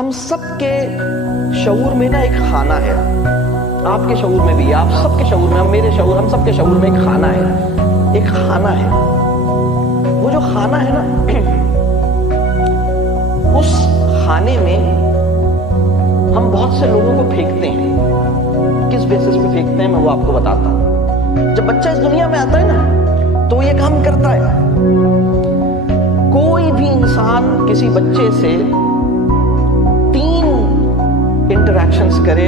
हम सबके शऊर में ना एक खाना है, आपके शऊर में भी है, आप सबके शऊर में, मेरे शऊर, हम सबके शऊर में एक खाना है, एक खाना है। वो जो खाना है ना, उस खाने में हम बहुत से लोगों को फेंकते हैं। किस बेसिस पे फेंकते हैं मैं वो आपको बताता हूं। जब बच्चा इस दुनिया में आता है ना तो ये काम करता है। कोई भी इंसान किसी बच्चे से 3 इंटरैक्शंस करे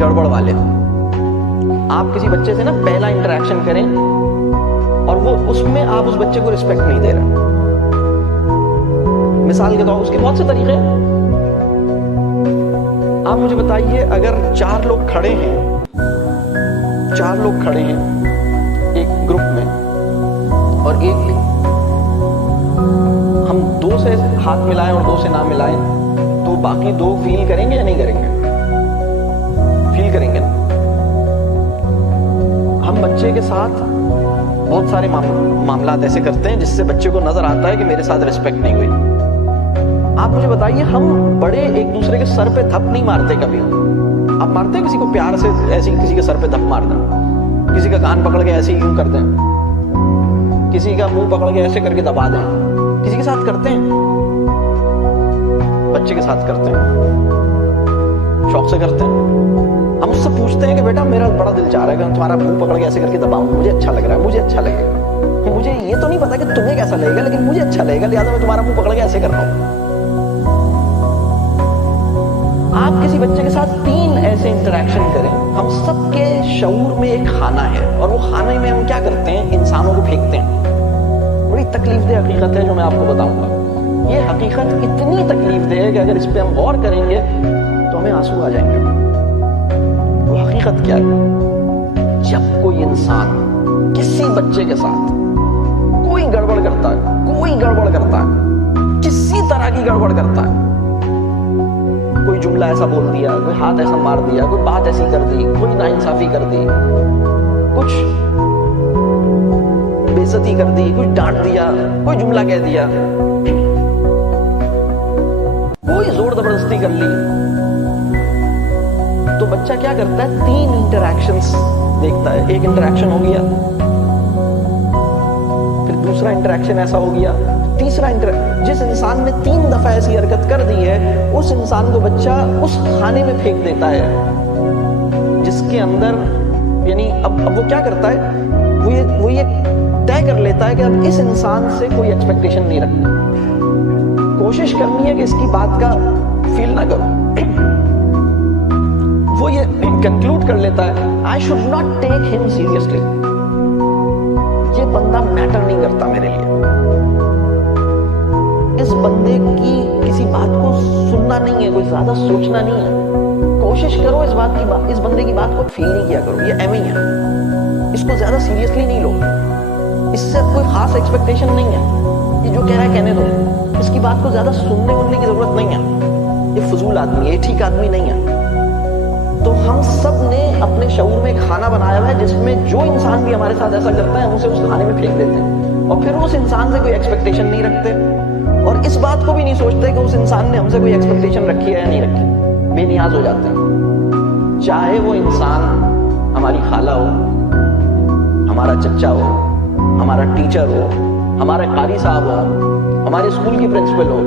गड़बड़ वाले। आप किसी बच्चे से ना पहला इंटरैक्शन करें और वो उसमें आप उस बच्चे को रिस्पेक्ट नहीं दे रहे। मिसाल के तौर उसके बहुत से तरीके हैं। आप मुझे बताइए, अगर 4 लोग खड़े हैं, 4 लोग खड़े हैं एक ग्रुप में और एक हम 2 से हाथ मिलाएं और 2 से ना मिलाएं, तो बाकी 2 फील करेंगे या नहीं करेंगे? फील करेंगे ना। हम बच्चे के साथ बहुत सारे मामलात ऐसे करते हैं जिससे बच्चे को नजर आता है कि मेरे साथ रिस्पेक्ट नहीं हुई। आप मुझे बताइए, हम बड़े एक दूसरे के सर पे धप नहीं मारते कभी? आप मारते हैं किसी को प्यार से ऐसे किसी के सर पे धप मार दें, किसी का कान पकड़ के ऐसे ही यूं कर दें, किसी का मुंह पकड़ के ऐसे करके दबा दें? किसी के साथ करते हैं? बच्चे के साथ करते हैं, शौक से करते हैं। हम उससे पूछते हैं कि बेटा मेरा बड़ा दिल चाह रहा है कि तुम्हारा मुंह पकड़ के ऐसे करके दबाऊं, मुझे अच्छा लग रहा है, मुझे अच्छा लगेगा। मुझे ये तो नहीं पता कि तुम्हें कैसा लगेगा, लेकिन मुझे अच्छा लगेगा, लिहाजा मैं तुम्हारा मुंह पकड़ के ऐसे कर रहा हूं। आप किसी बच्चे के साथ 3 ऐसे इंटरैक्शन करें, हम सबके शऊर में एक खाना है और वो खाने में हम क्या करते हैं? इंसानों को फेंकते हैं। बड़ी तकलीफदेह हकीकत है जो मैं आपको बताऊंगा। ये हकीकत इतनी तकलीफदेह है कि अगर इस पे हम गौर करेंगे तो हमें आंसू आ जाएंगे। वो हकीकत क्या है? जब कोई इंसान किसी बच्चे के साथ कोई गड़बड़ करता है, कोई गड़बड़ करता है, किसी तरह की गड़बड़ करता है, कोई जुमला ऐसा बोल दिया, कोई हाथ ऐसा मार दिया, कोई बात ऐसी कर दी, कोई नाइंसाफी कर दी, कुछ बेइज्जती कर दी, कुछ डांट दिया, कोई जुमला कह दिया, कोई जोर जबरदस्ती कर ली, तो बच्चा क्या करता है? 3 इंटरैक्शंस देखता है। एक इंटरैक्शन हो गया, फिर दूसरा इंटरैक्शन ऐसा हो गया, तीसरा जिस इंसान ने 3 दफा ऐसी हरकत कर दी है, उस इंसान को बच्चा उस खाने में फेंक देता है जिसके अंदर, यानी अब वो क्या करता है? वो ये तय कर लेता है कि अब इस इंसान से कोई एक्सपेक्टेशन नहीं रखनी, कोशिश करनी है कि इसकी बात का फील ना करूं। वो ये कंक्लूड कर लेता है, I should not take him seriously, ये बंदा मैटर नहीं करता मेरे लिए, इस बंदे की किसी बात को सुनना नहीं है, कोई ज्यादा सोचना नहीं है, कोशिश करो इस बंदे की बात को फील नहीं किया करो, ये एवं ही है, इसको ज्यादा सीरियसली नहीं लो, इससे कोई खास एक्सपेक्टेशन नहीं है, ये जो कह रहा है कहने दो, इसकी बात को ज्यादा सुनने की जरूरत नहीं है, ये फजूल आदमी है, ये ठीक आदमी नहीं है। तो हम सब ने अपने शऊर में खाना बनाया हुआ है जिसमें जो इंसान भी हमारे साथ ऐसा करता है हम उसे उस खाने में फेंक देते हैं और फिर उस इंसान से कोई एक्सपेक्टेशन नहीं रखते और इस बात को भी नहीं सोचते कि उस इंसान ने हमसे कोई एक्सपेक्टेशन रखी है या नहीं रखी, बेनियाज हो जाते हैं। चाहे वो इंसान हमारी खाला हो, हमारा चच्चा हो, हमारा टीचर हो, हमारे कारी साहब हो, हमारे स्कूल की प्रिंसिपल हो,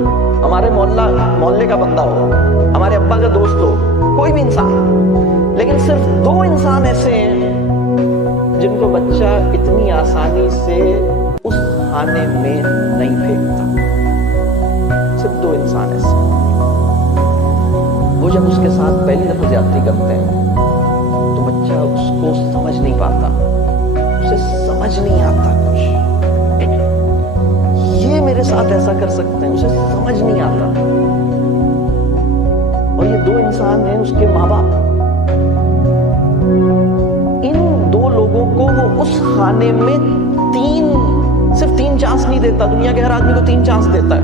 हमारे मोहल्ले का बंदा हो, हमारे अब्बा का दोस्त हो, कोई भी इंसान। लेकिन सिर्फ 2 इंसान ऐसे हैं जिनको बच्चा इतनी आसानी से उस खाने में नहीं फेंकता। सिर्फ 2 इंसान ऐसे, वो जब उसके साथ पहली दफा ज्यादती करते हैं तो बच्चा उसको समझ नहीं पाता, उसे समझ नहीं आता कुछ, ये मेरे साथ ऐसा कर सकते हैं, उसे समझ नहीं आता। और ये 2 इंसान हैं, उसके माँ बाप। इन 2 लोगों को वो उस खाने में सिर्फ 3 चांस नहीं देता, दुनिया के हर आदमी को 3 चांस देता है।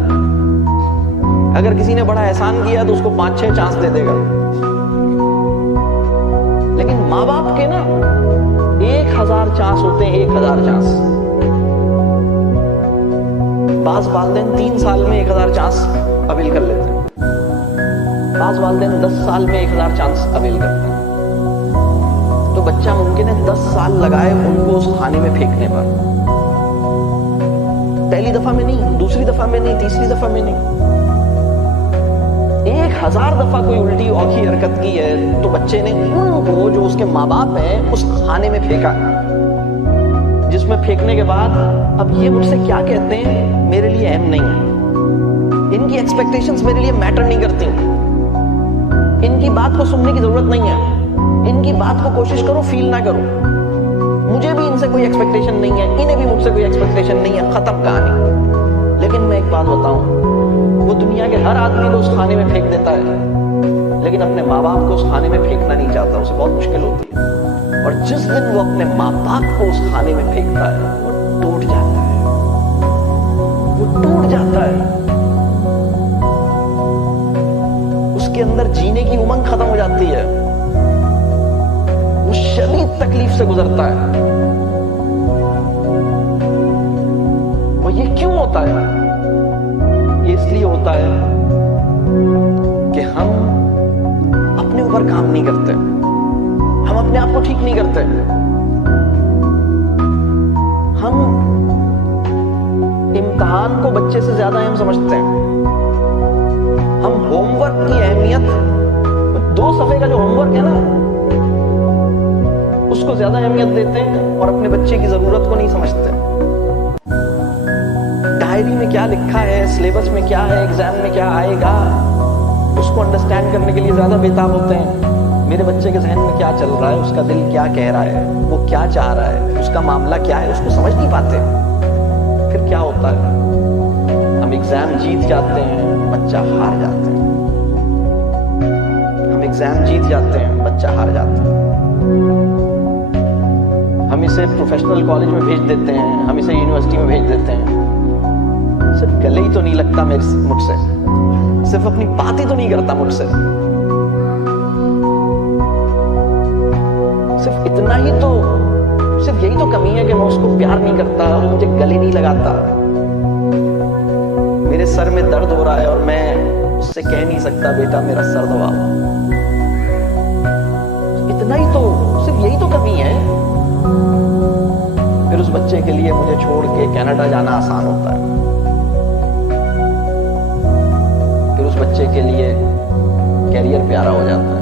अगर किसी ने बड़ा एहसान किया तो उसको 5-6 चांस दे देगा, लेकिन माँ बाप के ना 1000 चांस होते हैं, 1000 चांस। बाज वालिदैन 3 साल में 1000 चांस अवेल कर लेते हैं। बाज वालिदैन 10 साल में 1000 चांस अवेल करते हैं। तो बच्चा मुमकिन है 10 साल लगाए उनको उस खाने में फेंकने पर। पहली दफा में नहीं, दूसरी दफा में नहीं, तीसरी दफा में नहीं, 1000 दफा कोई उल्टी औखी हरकत की है तो बच्चे ने उनको, जो उसके माँ बाप हैं, उस खाने में फेंका, जिसमें फेंकने के बाद अब ये मुझसे क्या कहते हैं मेरे लिए अहम नहीं है। इनकी एक्सपेक्टेशंस मेरे लिए मैटर नहीं करती। इनकी बात को सुनने की जरूरत नहीं है। इनकी बात को कोशिश करो फील ना करो। मुझे भी इनसे कोई एक्सपेक्टेशन नहीं है, इन्हें भी मुझसे कोई एक्सपेक्टेशन नहीं है, खत्म कहानी। लेकिन मैं एक बात बताऊं, वो दुनिया के हर आदमी को उस खाने में फेंक देता है, लेकिन अपने माँ बाप को उस खाने में फेंकना नहीं चाहता। उसे बहुत मुश्किल होती है। और जिस दिन वो अपने माँ बाप को उस खाने में फेंकता है, वो टूट जाता है, वो टूट जाता है। उसके अंदर जीने की उमंग खत्म हो जाती है। वो शदीद तकलीफ से गुजरता है। और ये क्यों होता है? ये इसलिए होता है कि हम अपने ऊपर काम नहीं करते, हम अपने आप को ठीक नहीं करते। हम इम्तिहान को बच्चे से ज्यादा अहम समझते हैं। हम होमवर्क की अहमियत, 2 सफ़े का जो होमवर्क है ना, उसको ज्यादा अहमियत देते हैं और अपने बच्चे की जरूरत को नहीं समझते। डायरी में क्या लिखा है, सिलेबस में क्या है, एग्जाम में क्या आएगा, उसको अंडरस्टैंड करने के लिए ज्यादा बेताब होते हैं। मेरे बच्चे के जहन में क्या चल रहा है, उसका दिल क्या कह रहा है, वो क्या चाह रहा है, उसका मामला क्या है, उसको समझ नहीं पाते। फिर क्या होता है? हम एग्जाम जीत जाते हैं, बच्चा हार जाता है। हम एग्जाम जीत जाते हैं, बच्चा हार जाता है। हम इसे प्रोफेशनल कॉलेज में भेज देते हैं, हम इसे यूनिवर्सिटी में भेज देते हैं। सिर्फ गले ही तो नहीं लगता मुझसे, सिर्फ अपनी बात ही तो नहीं करता मुझसे, सिर्फ इतना ही तो, सिर्फ यही तो कमी है कि मैं उसको प्यार नहीं करता, वो मुझे गले नहीं लगाता। मेरे सर में दर्द हो रहा है और मैं उससे कह नहीं सकता बेटा मेरा सर दबाओ। इतना ही तो, सिर्फ यही तो कमी है। फिर उस बच्चे के लिए मुझे छोड़ के कनाडा जाना आसान होता है। फिर उस बच्चे के लिए कैरियर प्यारा हो जाता है।